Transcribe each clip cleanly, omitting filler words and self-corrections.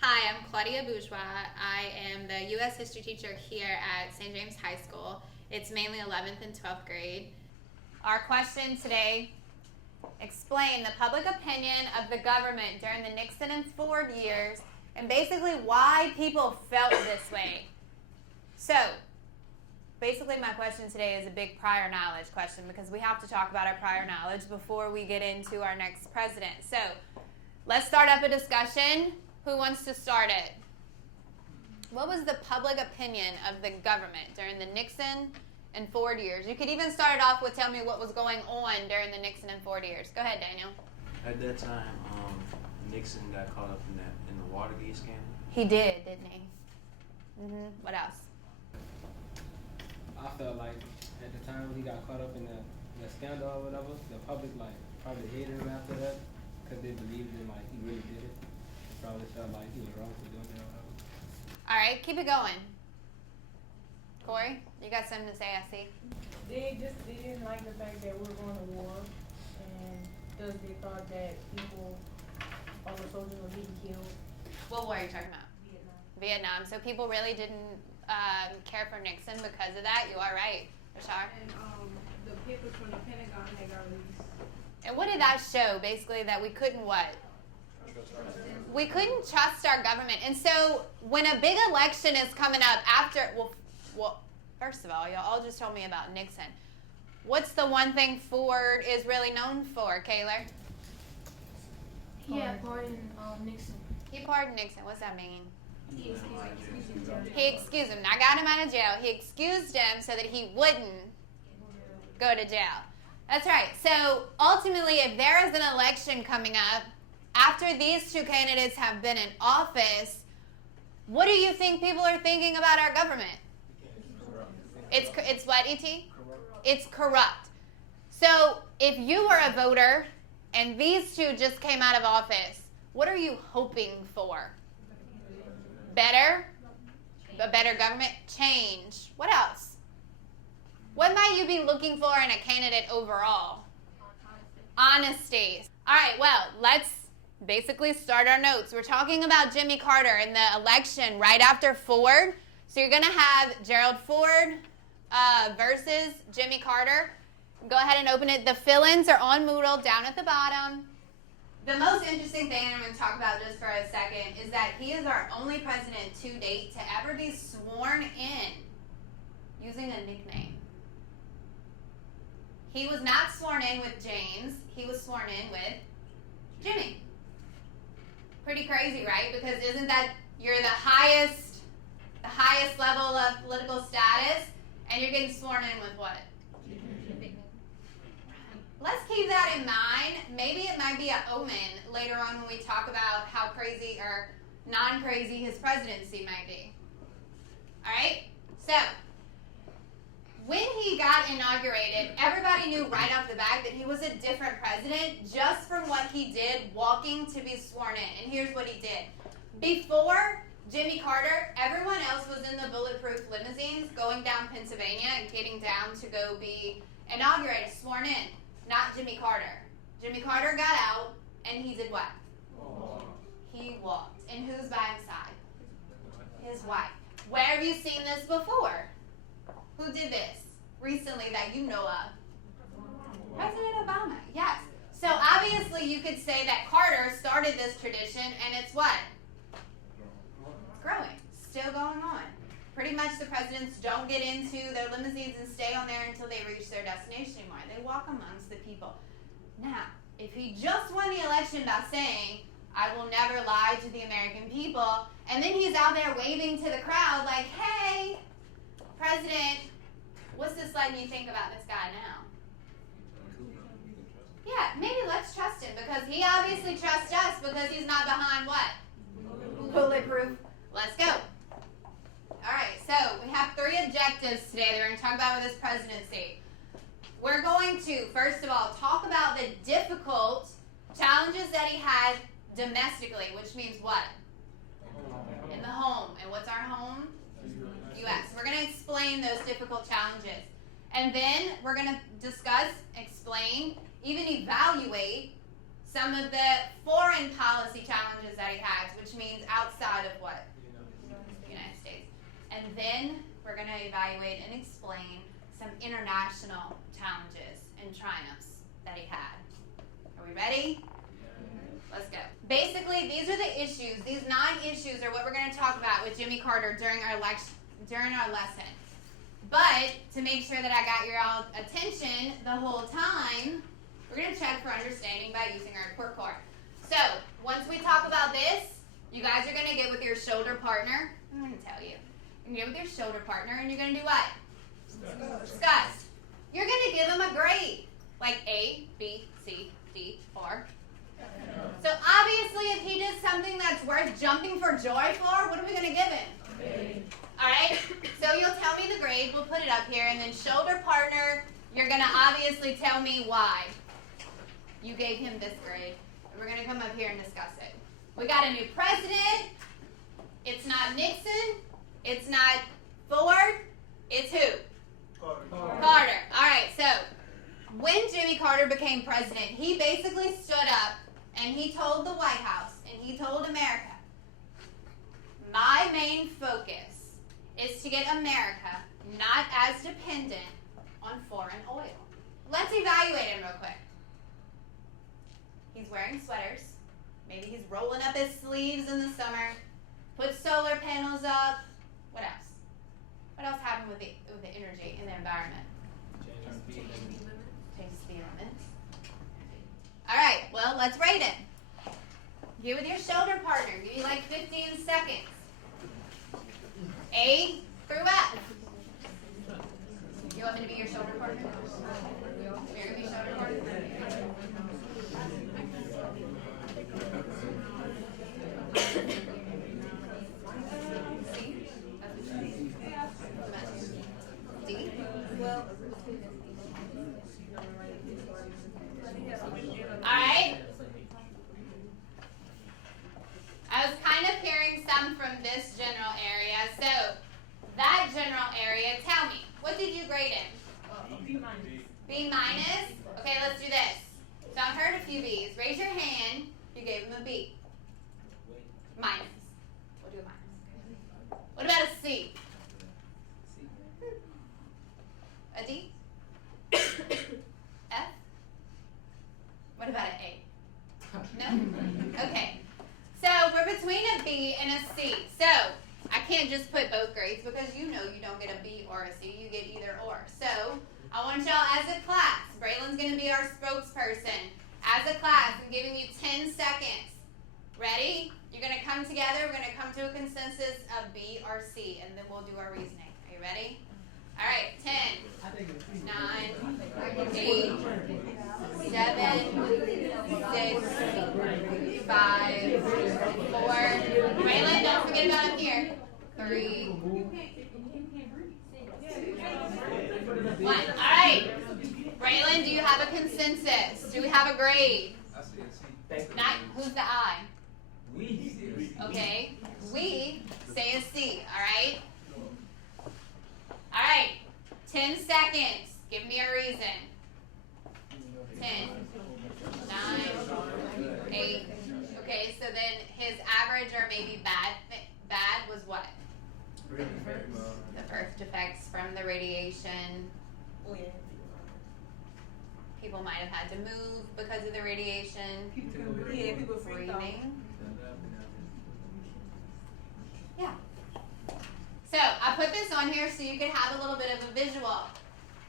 Hi, I'm Claudia Bourgeois. I am the U.S. history teacher here at St. James High School. It's mainly 11th and 12th grade. Our question today, explain the public opinion of the government during the Nixon and Ford years and basically why people felt this way. So, basically my question today is a big prior knowledge question because we have to talk about our prior knowledge before we get into our next president. So, let's start up a discussion. Who wants to start it? What was the public opinion of the government during the Nixon and Ford years? You could even start it off with tell me what was going on during the Nixon and Ford years. Go ahead, Daniel. At that time, Nixon got caught up in the Watergate scandal. He did, didn't he? What else? I felt like at the time he got caught up in the scandal or whatever, the public probably hated him after that because they believed him he really did it. Probably felt like he was wrong for doing that or whatever. All right, keep it going. Corey, you got something to say, I see. They didn't like the fact that we were going to war, and thus they thought that all the soldiers were being killed. What war are you talking about? Vietnam. So people really didn't care for Nixon because of that? You are right, Rashard. And the papers from the Pentagon they got released. And what did that show? Basically that we couldn't what? We couldn't trust our government. And so when a big election is coming up after, well, first of all, y'all all just told me about Nixon. What's the one thing Ford is really known for, Kaylor? He had pardoned Nixon. He pardoned Nixon. What's that mean? He excused him. He excused him. I got him out of jail. He excused him so that he wouldn't go to jail. That's right. So ultimately, if there is an election coming up, after these two candidates have been in office, what do you think people are thinking about our government? It's what, E.T.? It's corrupt. So if you were a voter and these two just came out of office, what are you hoping for? Better? A better government? Change. What else? What might you be looking for in a candidate overall? Honesty. All right, well, let's basically start our notes. We're talking about Jimmy Carter in the election right after Ford. So you're going to have Gerald Ford versus Jimmy Carter. Go ahead and open it. The fill-ins are on Moodle down at the bottom. The most interesting thing I'm going to talk about just for a second is that he is our only president to date to ever be sworn in using a nickname. He was not sworn in with James. He was sworn in with Jimmy. Pretty crazy, right? Because isn't that you're the highest level of political status, and you're getting sworn in with what? Let's keep that in mind. Maybe it might be an omen later on when we talk about how crazy or non-crazy his presidency might be. All right? So, when he got inaugurated, everybody knew right off the bat that he was a different president just from what he did walking to be sworn in. And here's what he did. Before Jimmy Carter, everyone else was in the bulletproof limousines going down Pennsylvania and getting down to go be inaugurated, sworn in. Not Jimmy Carter. Jimmy Carter got out and he did what? He walked. And who's by his side? His wife. Where have you seen this before? Who did this recently that you know of? President Obama, yes. So obviously you could say that Carter started this tradition and it's what? Growing. Still going on. Pretty much the presidents don't get into their limousines and stay on there until they reach their destination anymore. They walk amongst the people. Now, if he just won the election by saying, I will never lie to the American people, and then he's out there waving to the crowd like, hey, President, what's this letting you think about this guy now? Yeah, maybe let's trust him because he obviously trusts us because he's not behind what? Bulletproof. Let's go. All right, so we have 3 objectives today that we're going to talk about with this presidency. We're going to, first of all, talk about the difficult challenges that he had domestically, which means what? In the home. And what's our home? U.S. We're going to explain those difficult challenges. And then we're going to discuss, explain, even evaluate some of the foreign policy challenges that he has, which means outside of what? The United States. And then we're going to evaluate and explain some international challenges and triumphs that he had. Are we ready? Let's go. Basically, these are the issues. These 9 issues are what we're going to talk about with Jimmy Carter during our lesson. But to make sure that I got your all attention the whole time, we're going to check for understanding by using our report card. So, once we talk about this, you guys are going to get with your shoulder partner. I'm going to tell you. You're going to get with your shoulder partner and you're going to do what? Discuss. You're going to give him a grade. Like A, B, C, D, or. So, obviously, if he does something that's worth jumping for joy for, what are we going to give him? A. Alright? So, you'll tell me the grade. We'll put it up here. And then shoulder partner, you're going to obviously tell me why you gave him this grade. And we're going to come up here and discuss it. We got a new president. It's not Nixon. It's not Ford. It's who? Carter. Alright, so when Jimmy Carter became president, he basically stood up and he told the White House and he told America, my main focus is to get America not as dependent on foreign oil. Let's evaluate him real quick. He's wearing sweaters. Maybe he's rolling up his sleeves in the summer. Put solar panels up. What else? What else happened with the energy and the environment? Change speed limits. All right. Well, let's rate him. Get with your shoulder partner. Give you like 15 seconds. A through F. You want me to be your shoulder partner? You're going to be shoulder partner? D? Alright. I was kind of hearing some from this general area. So, that general area, tell me, what did you grade him? B minus. B minus? Okay, let's do this. So I've heard a few B's. Raise your hand. You gave him a B. Minus. We'll do a minus. What about a C? A D? F? What about an A? No? Okay. So we're between a B and a C. So I can't just put both grades because you know you don't get a B or a C. You get either or. So I want y'all as a class, Braylon's going to be our spokesperson. As a class, I'm giving you 10 seconds. Ready? You're going to come together. We're going to come to a consensus of B or C, and then we'll do our reasoning. Are you ready? All right, 10, 9, 8, 7, 6, 5, 4. Braylon, don't forget about him here. 3, 1. All right. Braylon, do you have a consensus? Do we have a grade? Not, who's the I? We. Okay. We say a C. All right. All right. 10 seconds. Give me a reason. 10, 9, 8. Okay, so then his average or maybe bad was what? The birth defects from the radiation. Oh, yeah. People might have had to move because of the radiation. People freaked out. Breathing. Yeah. So I put this on here so you could have a little bit of a visual.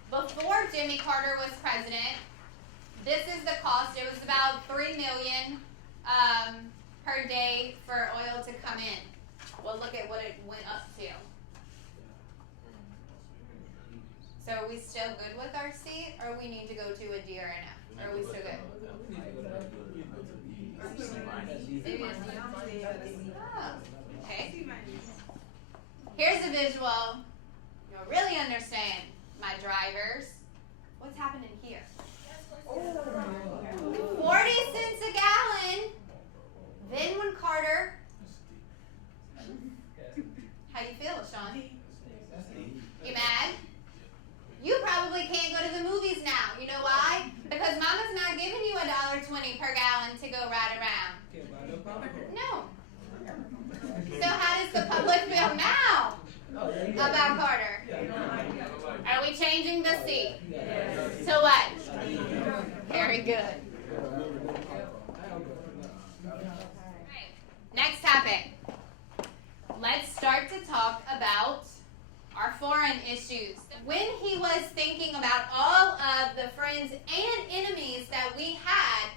Before Jimmy Carter was president, this is the cost. It was about $3 million per day for oil to come in. Well, look at what it went up to. So are we still good with our C, or we need to go to a D or an F? Or are we still good? Oh, okay. Here's a visual. You'll really understand, my drivers. What's happening here? 40 cents a gallon. Then when Carter... How do you feel, Sean? You mad? You probably can't go to the movies now. You know why? Because Mama's not giving you $1.20 per gallon right around. Can't buy no popcorn. No. So how does the public feel now about Carter? Are we changing the seat? To what? Very good. Next topic. Let's start to talk about our foreign issues. When he was thinking about all of the friends and enemies that we had,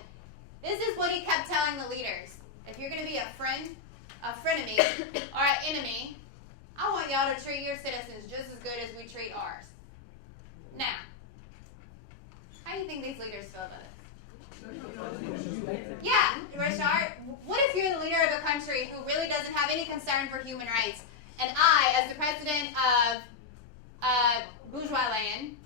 this is what he kept telling the leaders. If you're going to be a friend, a frenemy, or an enemy, I want y'all to treat your citizens just as good as we treat ours. Now, how do you think these leaders feel about it? Yeah, Rashard, what if you're the leader of a country who really doesn't have any concern for human rights, and I, as the president of Bourgeois land,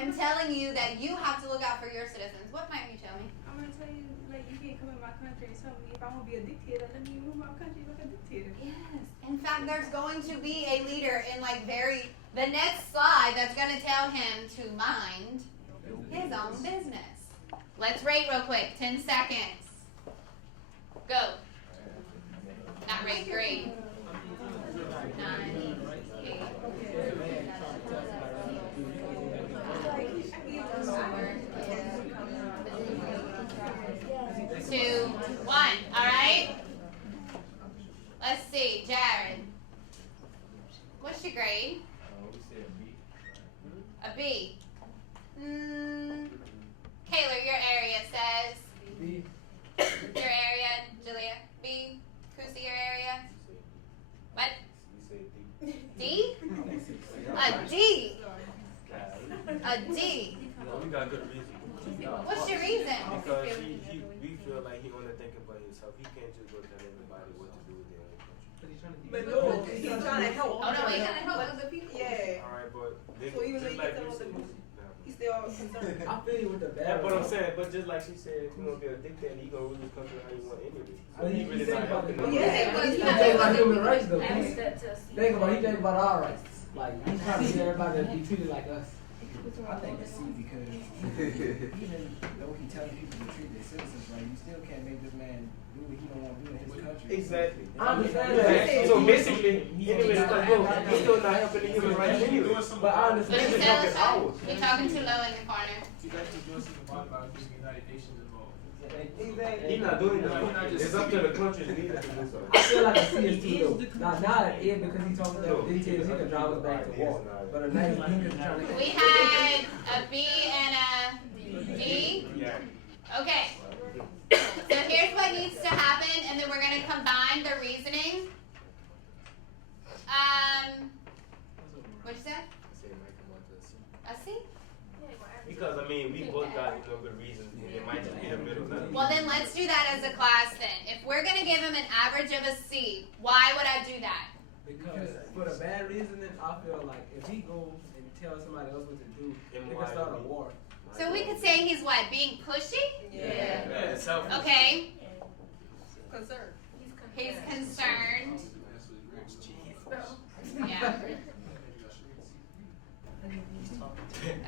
am telling you that you have to look out for your citizens? What might you tell me? I'm gonna tell you, like, you can't come in my country and tell me if I want to be a dictator, let me move my country like a dictator. Yes. In fact, there's going to be a leader in the next slide that's going to tell him to mind his own business. Let's rate real quick. 10 seconds. Go. Not rate, grade. 9, 8, 2, 1. All right. Let's see, Jared. What's your grade? We said B. A B. Kayla, your area says. B. Your area, Julia. B. Kusi, your area. What? We said D. D? A D. A D. We got good reason. What's your reason? Because we feel like he want to think about himself. He can't just go tell everybody what to do with their own country. But no, he's trying to help. Oh, no, wait. Trying to help other people. Yeah. All right, but they, So even though just you like can you tell said, other he's still concerned. I feel you with the yeah, bad. but I'm saying, but just like she said, if you want to be a dictator, he gonna rule the country how you want anyway. So But he he really said not about helping the- them. Yeah, but He he's think about human rights though. Add He that to us. think about our rights. Like he's trying to get everybody to be treated like us. I think it's C because even though he telling people to treat their citizens right, you still can't make this man do what he don't want to do in his country. Exactly. I understand Yeah. that. So basically, anyway, it's like, look, he's still not helping the human rights anyway. But I What understand. did you He's say, helping Lachey? ours. You're talking too low in the corner. He's actually doing something about it getting the United Nations involved. Exactly. He's not doing Like, he not that. just It's up to the country's leader to do I something. feel like a C is too low. Not an A because he told me that No, dictators he could drive us back to war. But a 9 because he's trying to. We had a B and a D. Yeah. Okay. So here's what needs to happen, and then we're going to combine the reasoning. What'd you say? A C? Because I mean, we both got good reasons, and it might just be the middle. Well, then let's do that as a class then. If we're going to give him an average of a C, why would I do that? Because for the bad reasoning, I feel like if he goes and tells somebody else what to do, they can start a war. So we could say he's what, being pushy? Yeah, it's selfish. Okay. Concerned. He's concerned. Yeah.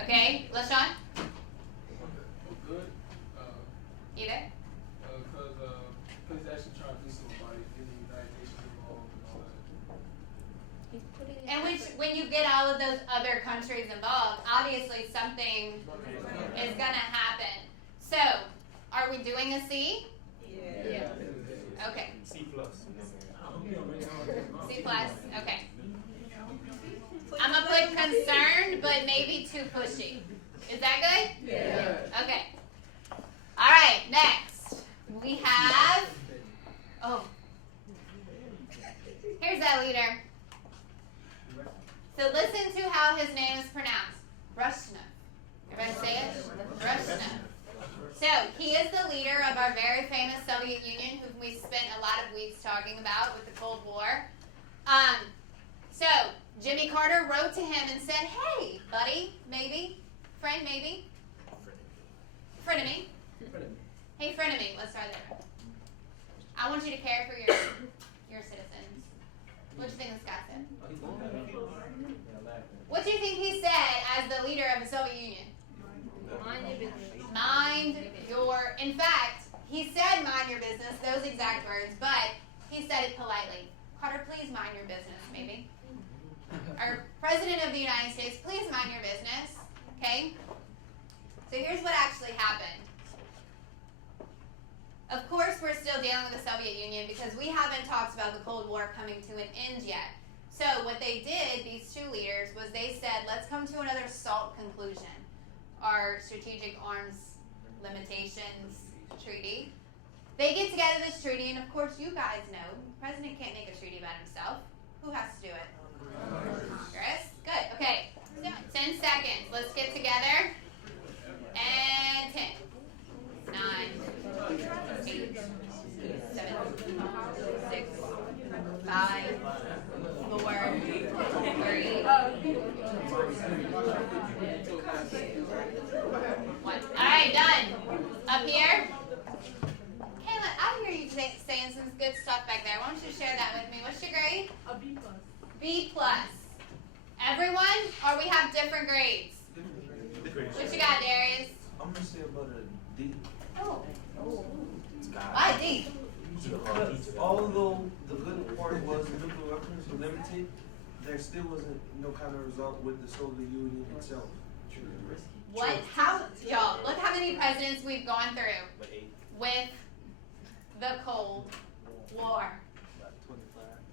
Okay, LaShawn? Good. Either? Because he's actually trying to do something about it, getting the United Nations involved and all that. And which, when you get all of those other countries involved, obviously something is going to happen. So, are we doing a C? Yeah. Okay. C plus. C plus. Okay. I'm going to put concerned, but maybe too pushy. Is that good? Yeah. Okay. All right, next. We have, here's that leader. So listen to how his name is pronounced. Brezhnev. Everybody say it? Brezhnev. So he is the leader of our very famous Soviet Union, whom we spent a lot of weeks talking about with the Cold War. So Jimmy Carter wrote to him and said, hey, buddy, maybe, friend, maybe, frenemy. Hey, frenemy, let's start there. I want you to care for your citizens. What do you think this guy said? What do you think he said as the leader of the Soviet Union? Mind your business. Mind your, in fact, he said mind your business, those exact words, but he said it politely. Carter, please mind your business, maybe. Our President of the United States, please mind your business. Okay? So here's what actually happened. Of course, we're still dealing with the Soviet Union because we haven't talked about the Cold War coming to an end yet. So what they did, these two leaders, was they said, let's come to another SALT conclusion, our Strategic Arms Limitations Treaty. They get together this treaty, and of course you guys know, the president can't make a treaty about himself. Who has to do it? Chris? Good. Okay. So 10 seconds. Let's get together. And 10, 9, 8, 7, 6, 5, 4, 3, 1. Alright, done. Up here. Kayla, I hear you saying some good stuff back there. Why don't you share that with me? What's your grade? A B+. B+. Everyone? Or we have different grades? What you got, Darius? I'm gonna say about a D. Oh. Why D? Although the good part was the nuclear weapons were limited, there still wasn't no kind of result with the Soviet Union itself. What? How? Y'all, look how many presidents we've gone through with the Cold War.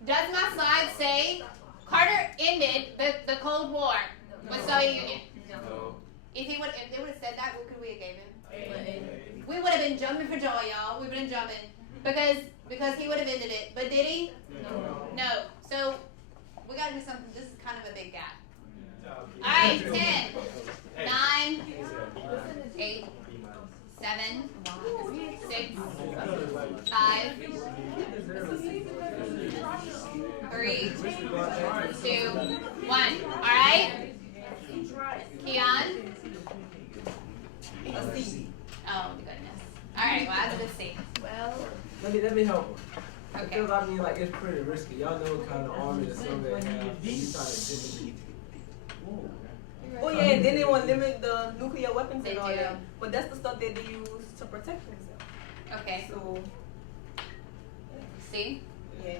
Does my slide say Carter ended the Cold War with Soviet Union? No. If they would have said that, what could we have gave him? We would have been jumping for joy, y'all. We've been jumping because he would have ended it. But did he? No. So we gotta do something. This is kind of a big gap. All right, 10, 9, 8, 7, 6, 5, 3, 2, 1. All right. Keon. A C. Oh goodness. All right. Well, I was a C. Well, Let me help him. Okay. Because I mean, like, it's pretty risky. Y'all know what kind of army the Soviet have. You try to dip it. oh yeah, and then they want to limit the nuclear weapons They and all do. that. But that's the stuff that they use to protect themselves. Okay. So, C. yeah.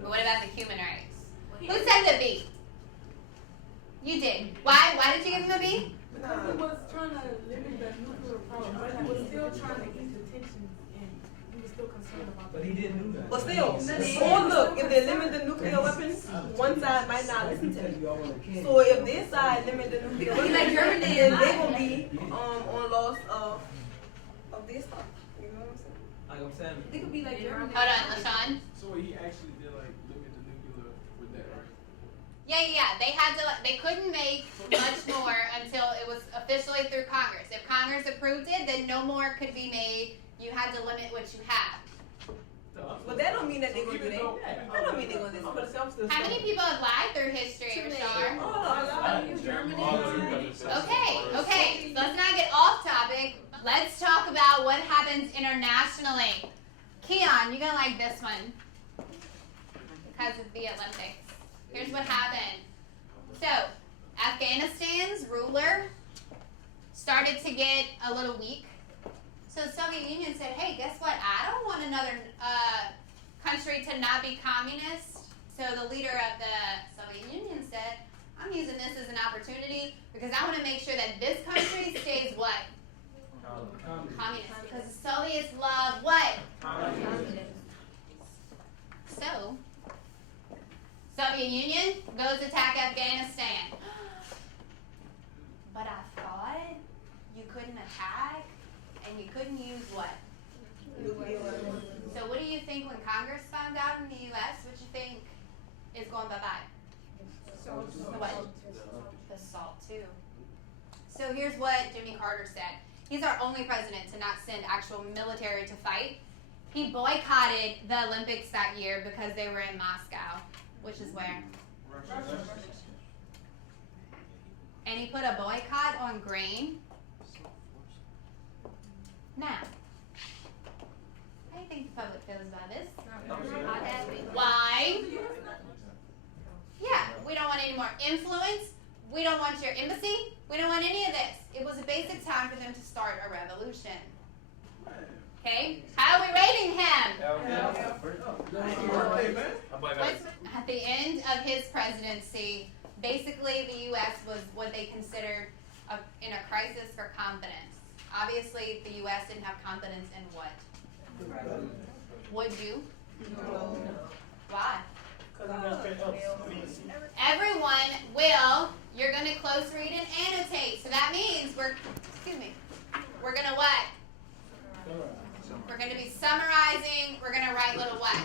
But what about the human rights? Who said the B? You did. Why? Why did you give him a B? Because he was trying to limit the nuclear power, but he was still trying to ease the tensions, and he was still concerned about But he didn't do that. But still, oh look, if they limit the nuclear weapons, one side might not listen to them. So if this side limit the nuclear weapons, like Germany, then they will be on loss of this stuff. You know what I'm saying? Like I'm saying. It could be like Germany. Hold on, LaShawn. So he actually did like limit the nuclear with that, right? Yeah. They had to. They couldn't make much more until it was officially through Congress. If Congress approved it, then no more could be made. You had to limit what you have. But that don't mean that they're gonna do that. That don't mean they're gonna do that. How many people have lied through history, Rashard? Okay. So let's not get off topic. Let's talk about what happens internationally. Keon, you're gonna like this one because of the Olympics. Here's what happened. So, Afghanistan's ruler started to get a little weak. So the Soviet Union said, hey, guess what? I don't want another country to not be communist. So the leader of the Soviet Union said, I'm using this as an opportunity because I want to make sure that this country stays what? Communist. Because the Soviets love what? Communism. So, Soviet Union goes attack Afghanistan. But I thought you couldn't attack and you couldn't use what? So what do you think when Congress found out in the U.S.? What do you think is going bye-bye? What? The SALT too. So here's what Jimmy Carter said. He's our only president to not send actual military to fight. He boycotted the Olympics that year because they were in Moscow, which is where? Russia. And he put a boycott on grain. Now, how do you think the public feels about this? Not happy. Why? Yeah, we don't want any more influence. We don't want your embassy. We don't want any of this. It was a basic time for them to start a revolution. Okay, how are we rating him? At the end of his presidency, basically the U.S. was what they considered in a crisis for confidence. Obviously, the U.S. didn't have confidence in what? Would you? No. Why? Everyone will. You're going to close read and annotate. So that means we're going to what? We're going to be summarizing. We're going to write little what?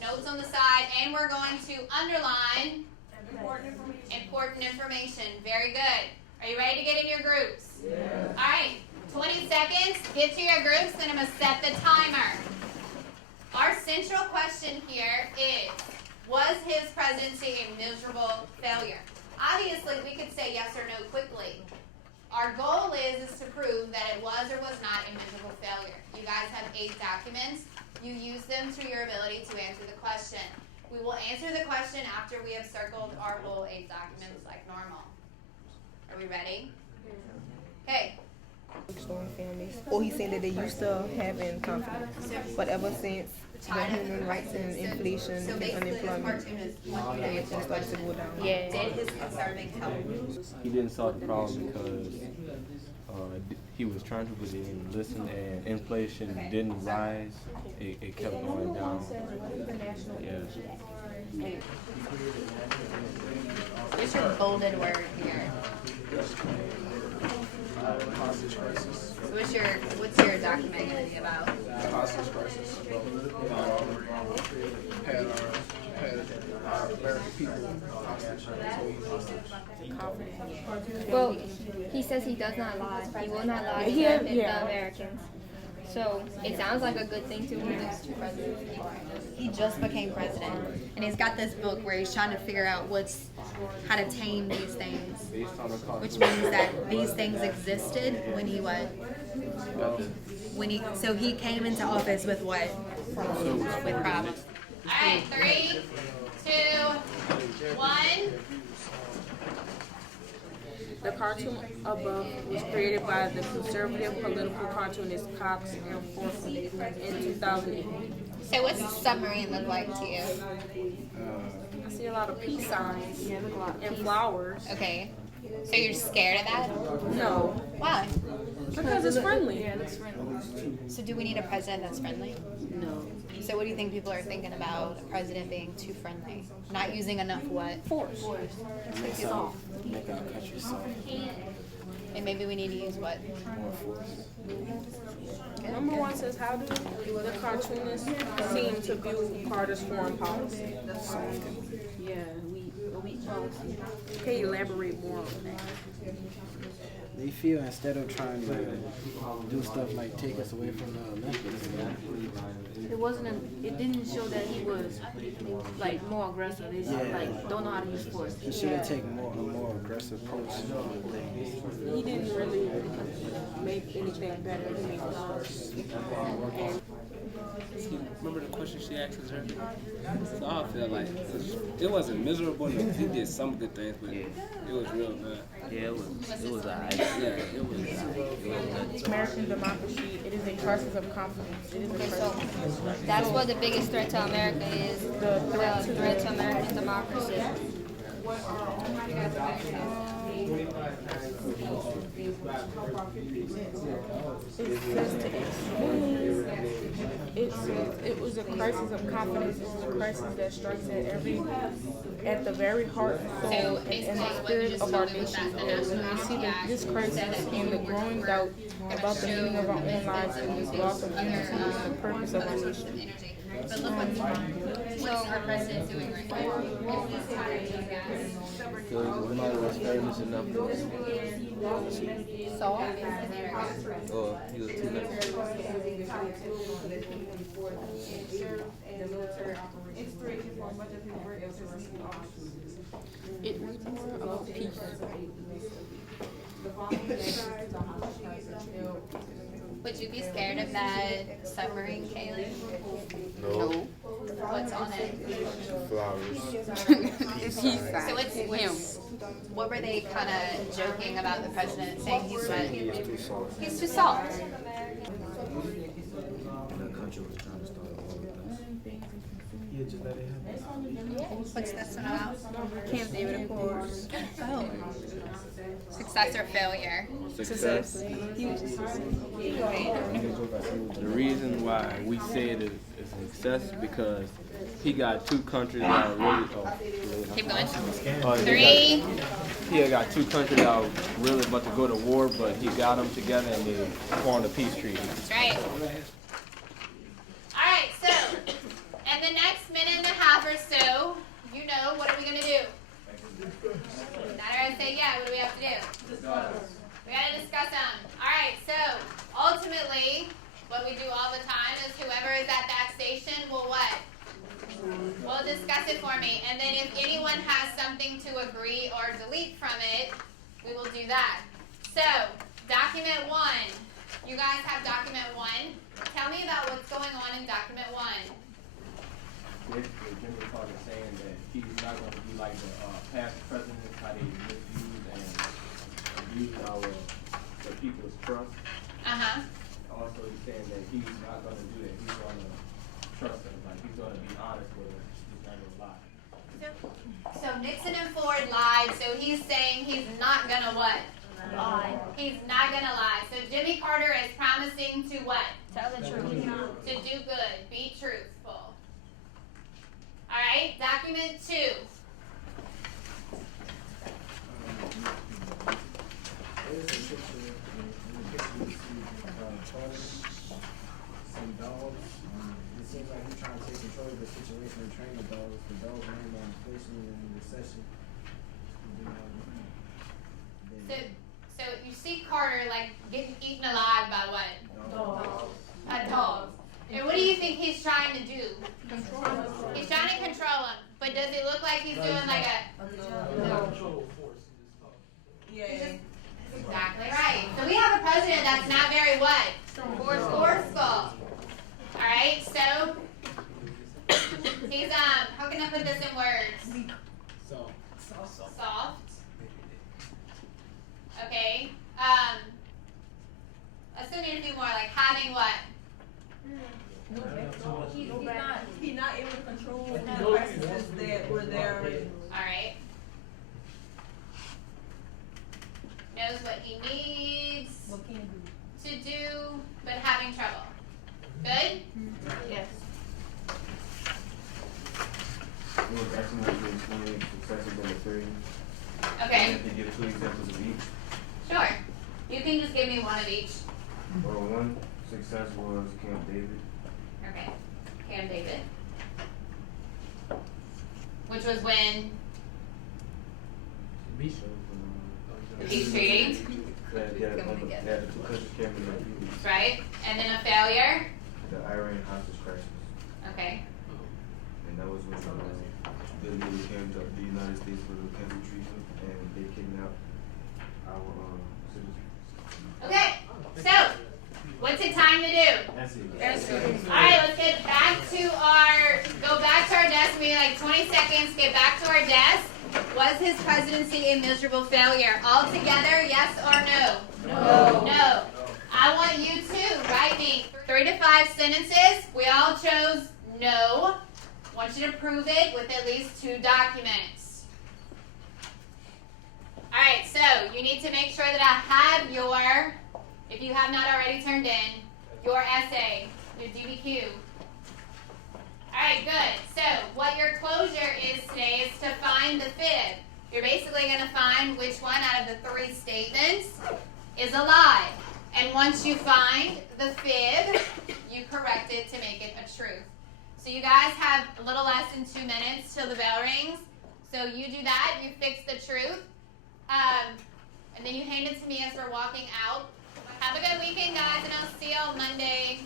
Notes on the side. And we're going to underline important information. Very good. Are you ready to get in your groups? Yeah. All right. 20 seconds. Get to your groups, and I'm going to set the timer. Our central question here is, was his presidency a miserable failure? Obviously, we could say yes or no quickly. Our goal is to prove that it was or was not a miserable failure. You guys have 8 documents. You use them to your ability to answer the question. We will answer the question after we have circled our whole 8 documents like normal. Are we ready? Okay. Families. Or he said that they used to have in confidence, but ever since the human rights and inflation and unemployment, everything started to go down. Yeah. Did his conserving help? He didn't solve the problem because he was trying to listen, and inflation didn't rise. It kept going down. Yeah. What's your bolded word here? Hostage crisis. What's your document going to be about? Hostage crisis. Had American people hostage. Well, he says he does not lie. He will not lie to the Americans. So it sounds like a good thing to him. He just became president, and he's got this book where he's trying to figure out how to tame these things, which means that these things existed when he so he came into office with what? With problems. All right, 3, 2, 1. The cartoon above was created by the conservative political cartoonist Cox and Forster in 2008. So what's the submarine look like to you? I see a lot of peace signs and flowers. Okay. So you're scared of that? No. Why? Because it's friendly. Yeah, it looks friendly. So do we need a president that's friendly? No. So what do you think people are thinking about a president being too friendly? Not using enough what? Force. Soft. And maybe we need to use what? Number 1 says, how do the cartoonists seem to view Carter's foreign policy? Yeah, we policy. Can you elaborate more on that? They feel instead of trying to do stuff like take us away from the Olympics, It didn't show that he was like more aggressive. They like don't know how to use force. he should have taken a more aggressive approach. He didn't really make anything better. He made it worse. And Remember the question she asked us earlier? So I feel like it wasn't miserable. He did some good things, but it was real bad. Yeah, it was alright. Yeah, it was. American democracy, it is a crisis of confidence. It is a crisis. That's what the biggest threat to America is. The threat to American democracy. It was a crisis of confidence. It was a crisis that strikes at the very heart and the spirit of our nation. And we see this crisis and the growing doubt about the meaning of our own lives and this loss of unity and the purpose of our nation. But look what's our president doing right now. Because nobody was famous enough for it. Or he was too late. It was more about peace. Would you be scared of that submarine, Kaylee? No. What's on it? Flowers. What were they kind of joking about the president saying he's too soft? country was trying to start a war with us. Yeah, just let it happen. What's this one about? Camp David Accords. Oh. Success or failure? Success. The reason why we say it is a success because he got two countries that are really. Keep going. 3. He got two countries that were really about to go to war, but he got them together and they formed a peace treaty. That's right. All right, so in the next minute and a half or so, you know, what are we going to do? Not or say, yeah, what do we have to do? We got to discuss them. All right, so ultimately, what we do all the time is whoever is at that station will what? Will discuss it for me. And then if anyone has something to agree or delete from it, we will do that. So, document 1. You guys have document 1. Tell me about what's going on in document 1. Basically, Jimmy Carter saying that he's not going to be like the past presidents, how they misuse and abuse the people's trust. Also, he's saying that he's not going to do that. He's going to trust them. Like, he's going to be honest with us. He's not going to lie. So Nixon and Ford lied, so he's saying he's not going to what? Lie. He's not going to lie. So Jimmy Carter is promising to what? Tell the truth. To do good. Be truthful. All right, document 2. There's a picture, in the picture you see Carter, some dogs. It seems like he's trying to take control of the situation and train the dogs. The dogs are on inflation and recession. So you see Carter like getting eaten alive by what? Dogs. A dog. And what do you think he's trying to do? Control us. He's trying to control him. But does it look like he's doing like a... Control force in this talk. Yeah. Exactly right. So we have a president that's not very what? Forceful. Alright, so he's how can I put this in words? Soft. Okay. Let's do need to do more like having what? He's not able to control the crises that were there already. Alright. Knows what he needs to do, but having trouble. Good? Yes. It was excellent to explain successes in the 3. Okay. You can give 2 examples of each. Sure. You can just give me one of each. Well, one success was Camp David. Okay. Camp David. Which was when? Beach. The peace treaty. They had the 2 countries camping in the Right? And then a failure? The Iran hostage crisis. Okay. And that was when the Navy came to the United States for the cancel treatment and they kidnapped our citizens. Okay. So, what's it time to do? That's it. Alright, let's get back to go back to our desk, maybe like 20 seconds, get back to our desk. Was his presidency a miserable failure? All together, yes or no? No. No. I want you to write me 3 to 5 sentences. We all chose no. I want you to prove it with at least 2 documents. Alright, so you need to make sure that I have your, if you have not already turned in, your essay, your DBQ. Alright, good. So what your closure is today is to find the fib. You're basically going to find which one out of the 3 statements is a lie. And once you find the fib, you correct it to make it a truth. So you guys have a little less than 2 minutes till the bell rings. So you do that, you fix the truth, and then you hand it to me as we're walking out. Have a good weekend, guys, and I'll see you on Monday.